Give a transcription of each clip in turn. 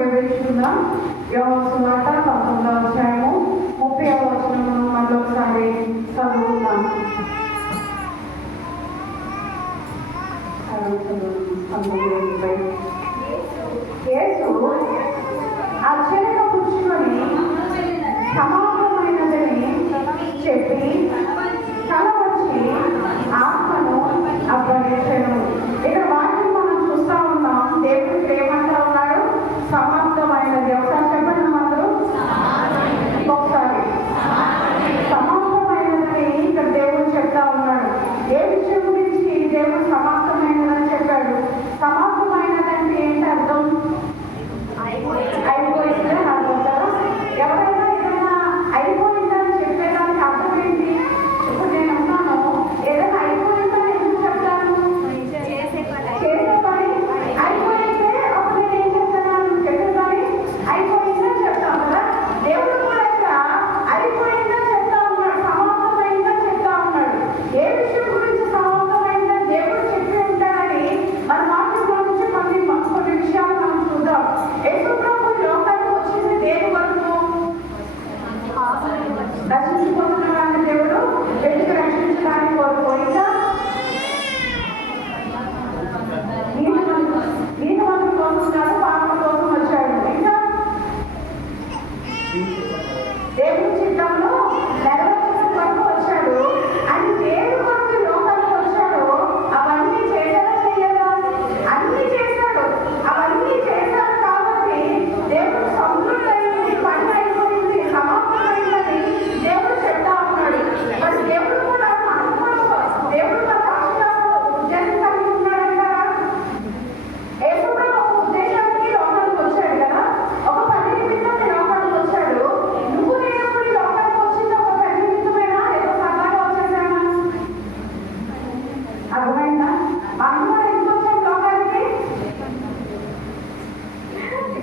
వివేచిందాం యోగ వార్త పంతొమ్మిదవ అధ్యాయము ముప్పై వచనము మళ్ళీ ఒకసారి చదువుకుందాం. యేసు అక్షరంగా కూర్చుకొని సమాజ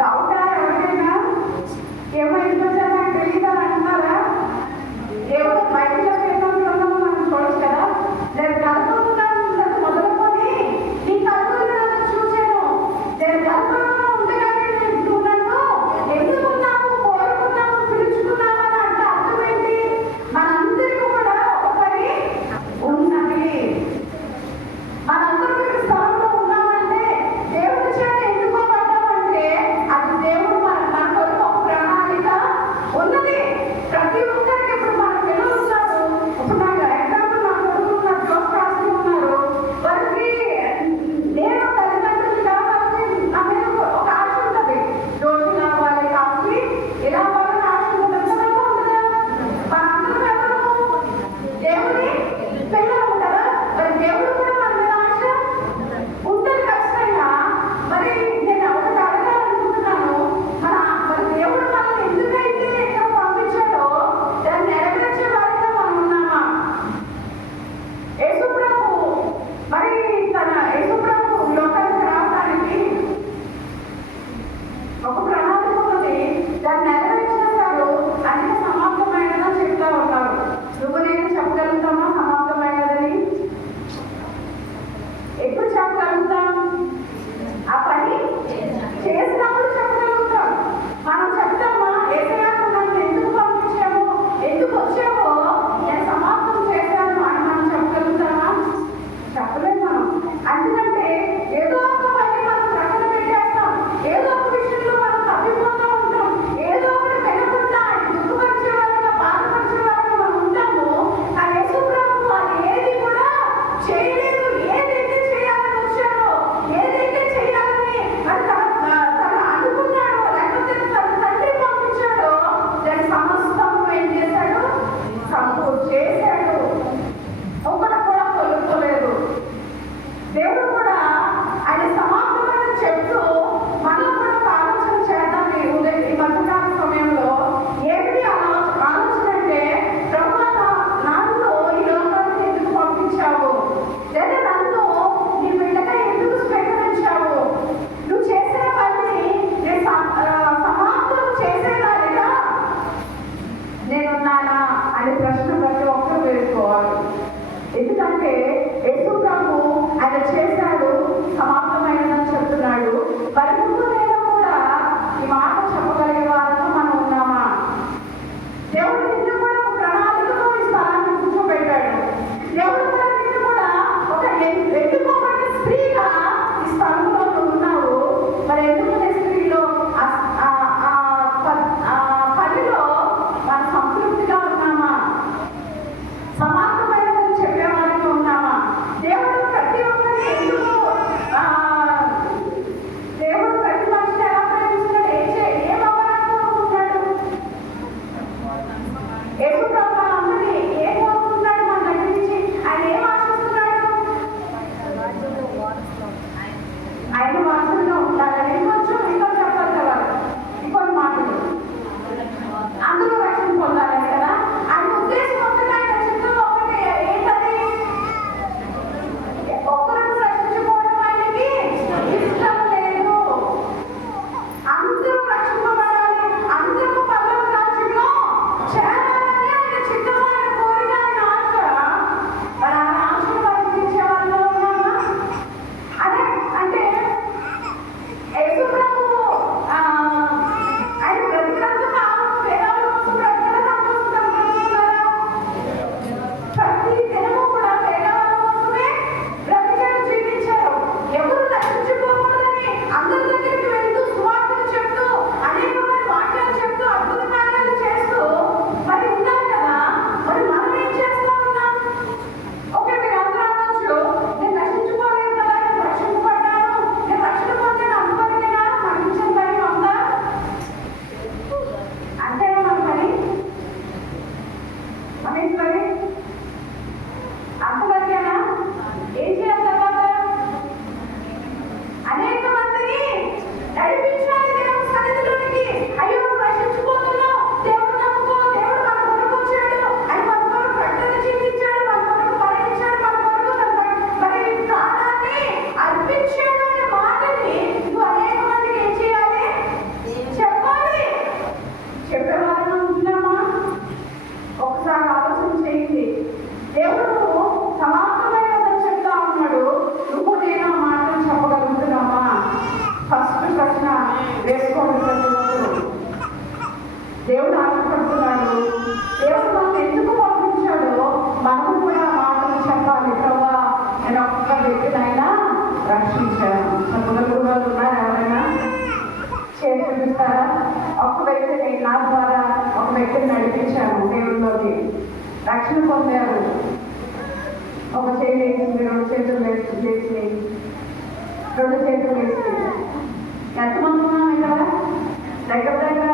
డౌట్ ఏమైందో ఆయన ఒక్క వ్యక్తిని ఆయన రక్షించాడు సముద్రులు వాళ్ళు ఎవరైనా చేసి చూపిస్తారా ఒక్క వ్యక్తిని నా ద్వారా ఒక వ్యక్తిని నడిపించాను దేవుళ్ళలోకి రక్షణ పొందారు ఒక చేతి వేసింది రెండు చేతులు వేసి చేసి రెండు చేతులు వేసి ఎంతమంది ఉన్నాం ఇక్కడ దగ్గర దగ్గర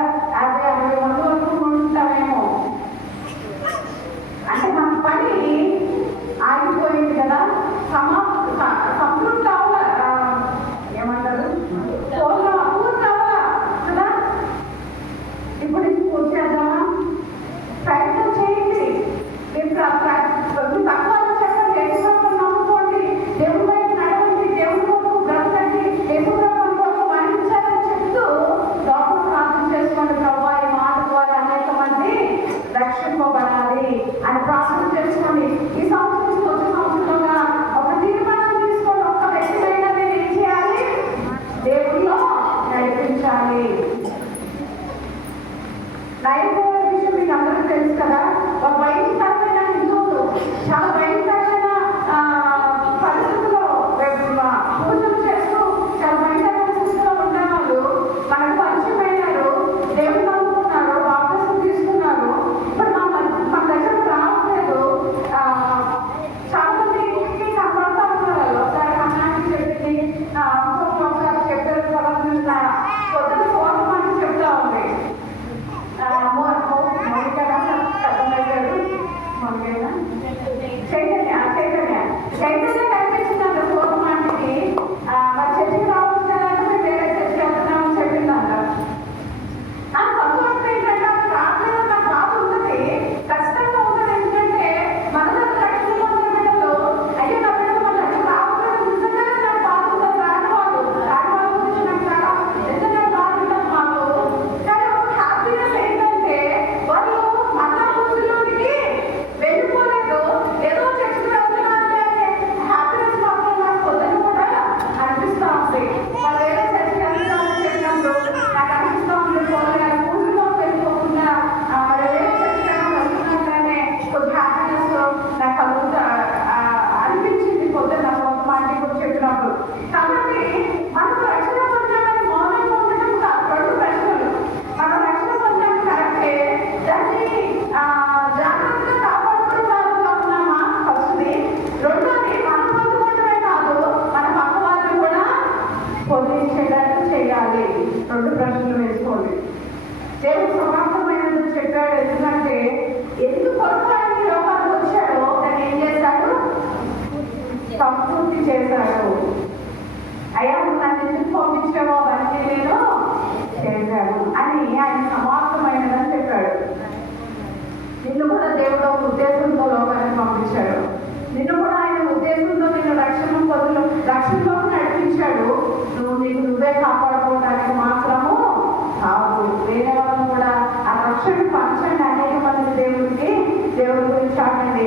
రోజు దేవుడికి దేవుడి గురించి సాగండి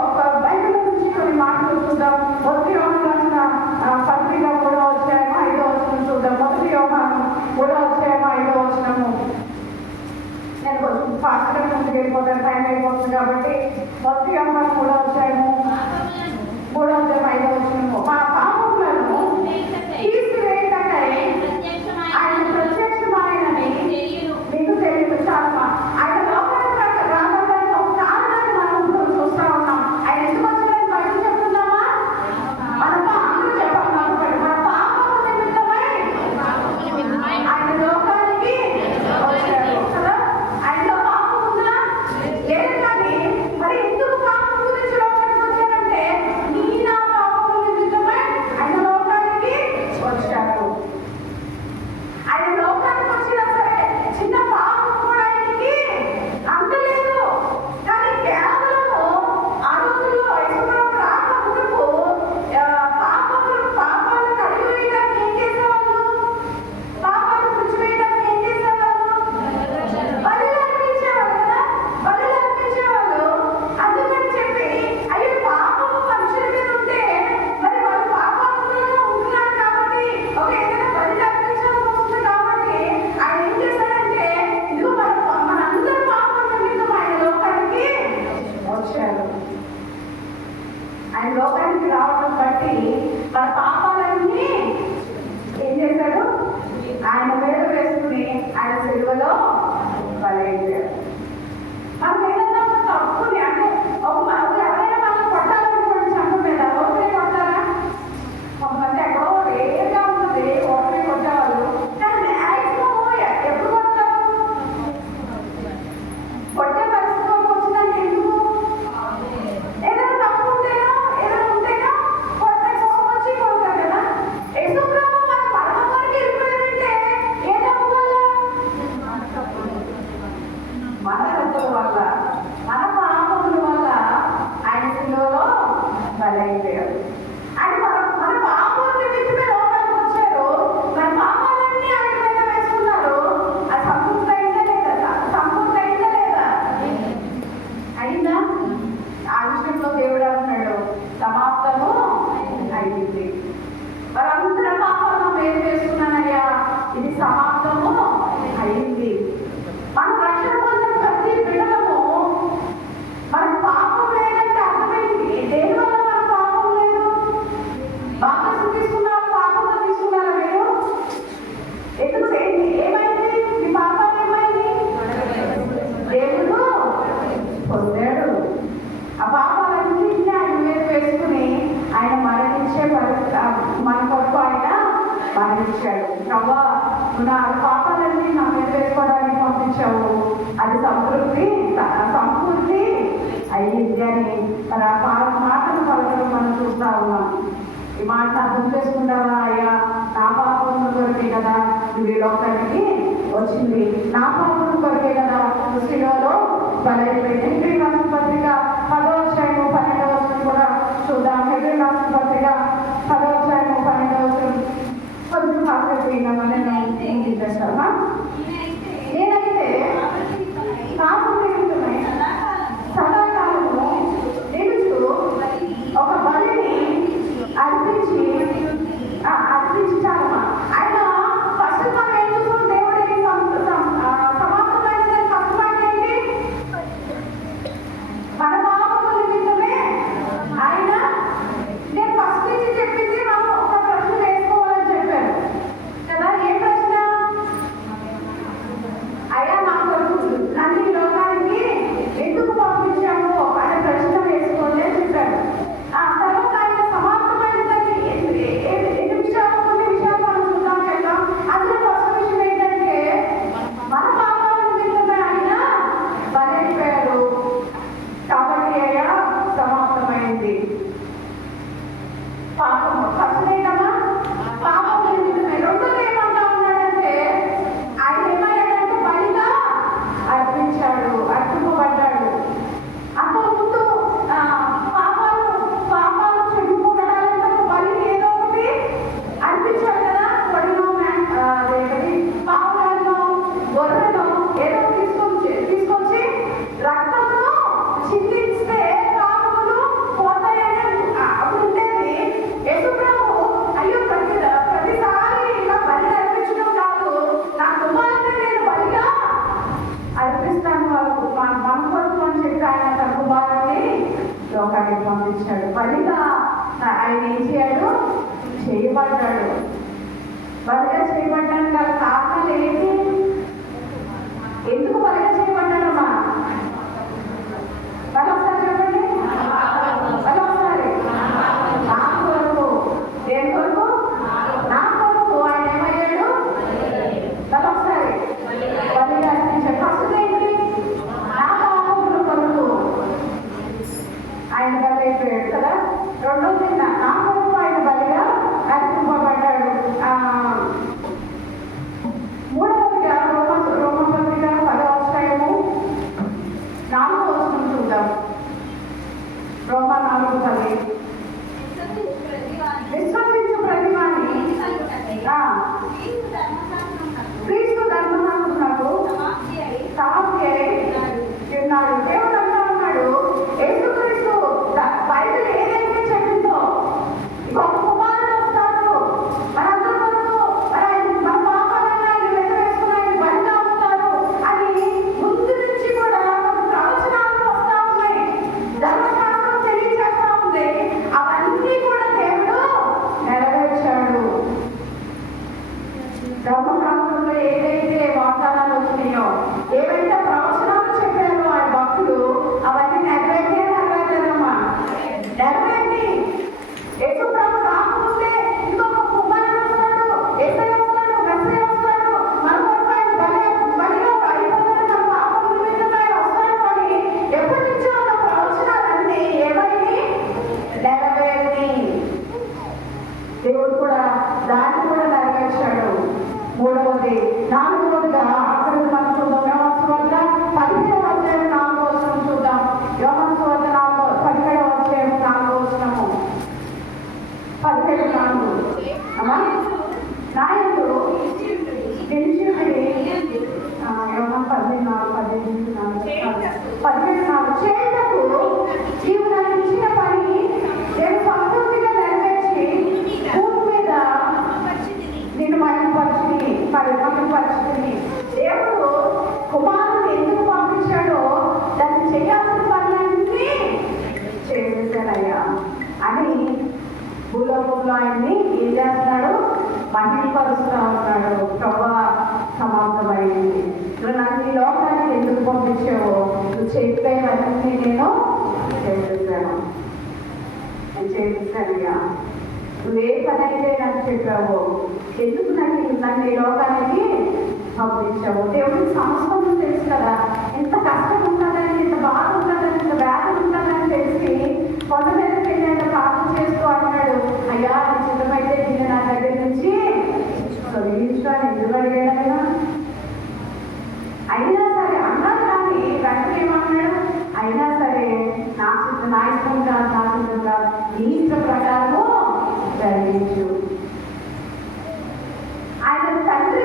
ఒక బైబిల్ గురించి కొన్ని మాటలు చూద్దాం. మొదటి యోహం రాసిన పత్రిక మూడో అధ్యాయము ఐదో వచనం చూద్దాం. మొదటి యోహం మూడో అధ్యాయము ఐదో వచనము. నేను కొంచెం ఫాస్ట్గా ముందుకు వెళ్ళిపోతాను టైం అయిపోతుంది కాబట్టి మొదటి యోహం మూడో అధ్యాయము department ధర్మశాస్త్రంలో ఏదైతే వాగ్దానాలు వచ్చినాయో ఏవైతే ఇచ్చానయ్యా నువ్వే పనైతే నాకు చెప్పావో ఎందుకు నాకు నన్ను ఈ లోకానికి పంపించావు? దేవుడికి సంస్కృతం తెలుసు కదా. ఎంత కష్టం ఉంటుందని ఎంత బాధ ఉంటుందని ఎంత వేద ఉంటుందని తెలిసి కొండ మీద పెళ్ళైన ప్రార్థన చేస్తూ అంటున్నాడు అయ్యా చిన్నమైతే నిన్న నా దగ్గర నుంచి ఎందుకు ఎదురు అడిగాడని ముఖ్యం ఆయన తండ్రి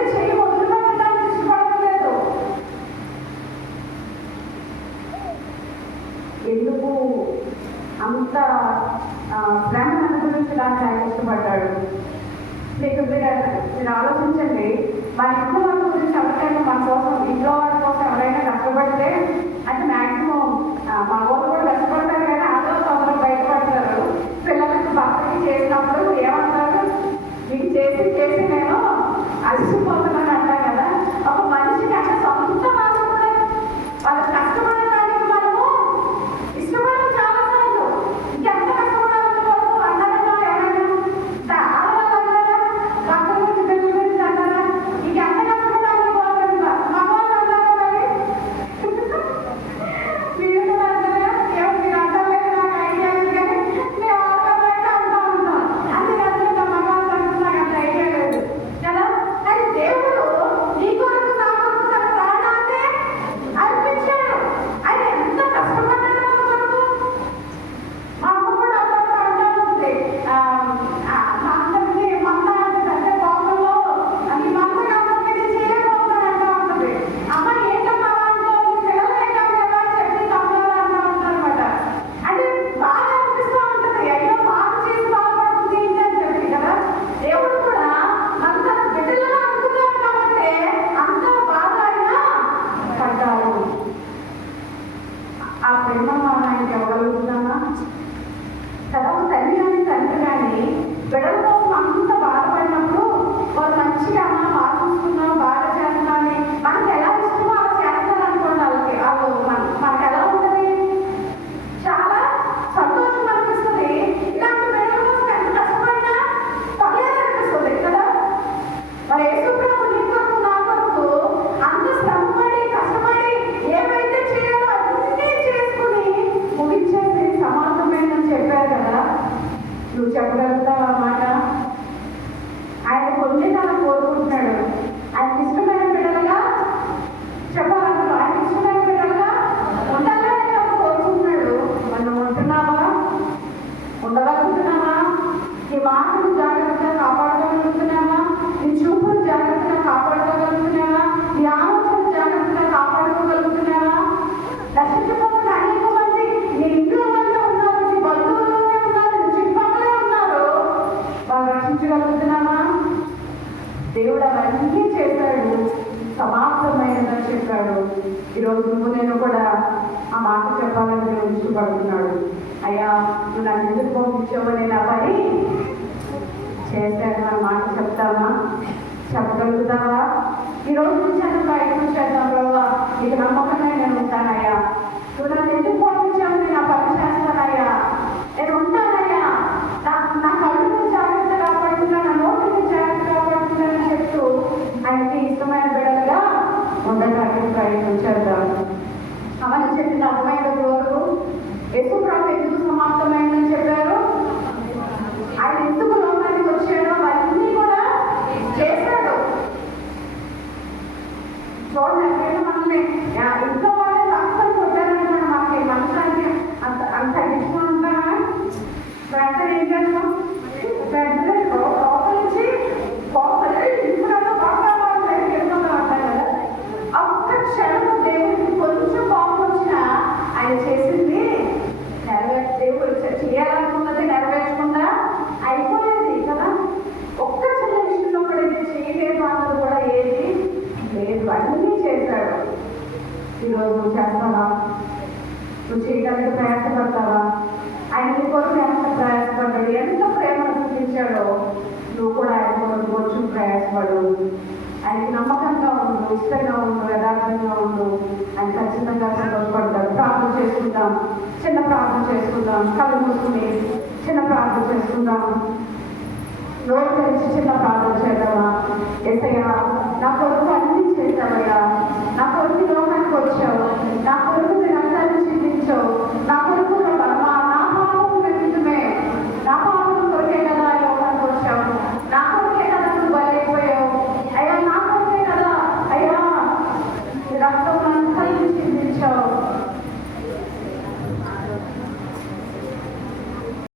ఎందుకు? అంత శ్రమ అనుభవించడానికి ఆయన ఇష్టపడ్డాడు. మీకు మీరు మీరు ఆలోచించండి మన ఇంట్లో వాళ్ళ గురించి కోసం ఇంట్లో వాళ్ళ కోసం ఎవరైనా కష్టపడితే అది మ్యాక్సిమం మన దేవుడు అవన్నీ చేశాడు. సమాప్తమైనదని చెప్పాడు. ఈరోజు నువ్వు నేను కూడా ఆ మాట చెప్పాలని నేను ఇష్టపడుతున్నాడు. అయ్యా నువ్వు నన్ను ఎందుకు పంపించావని నా పని చేశాను మాట చెప్తామా చెప్పగలుగుతావా? ఈరోజు నుంచి బయట నుంచి చేద్దాం ఇక నమ్మకంగా నేను ఉంటానయ్యా. Solamente ఆయనకి నమ్మకంగా ఉండు ఇష్టంగా ఉండు యథార్థంగా ఉండు. ఆయన ఖచ్చితంగా సంతోషపడతాడు. ప్రార్థన చేసుకుందాం. చిన్న ప్రార్థన చేసుకుందాం. కళ్ళు మూసుకుని చిన్న ప్రార్థన చేసుకుందాం. నోరు తెరిచి చిన్న ప్రార్థన చేద్దామా? ఎసయ్యా నా కొడుకు అన్ని చేద్దామయ్యా నా కొడుకు లోకానికి వచ్చావు. నా కొడుకు నేను అంతా చింతించావు నా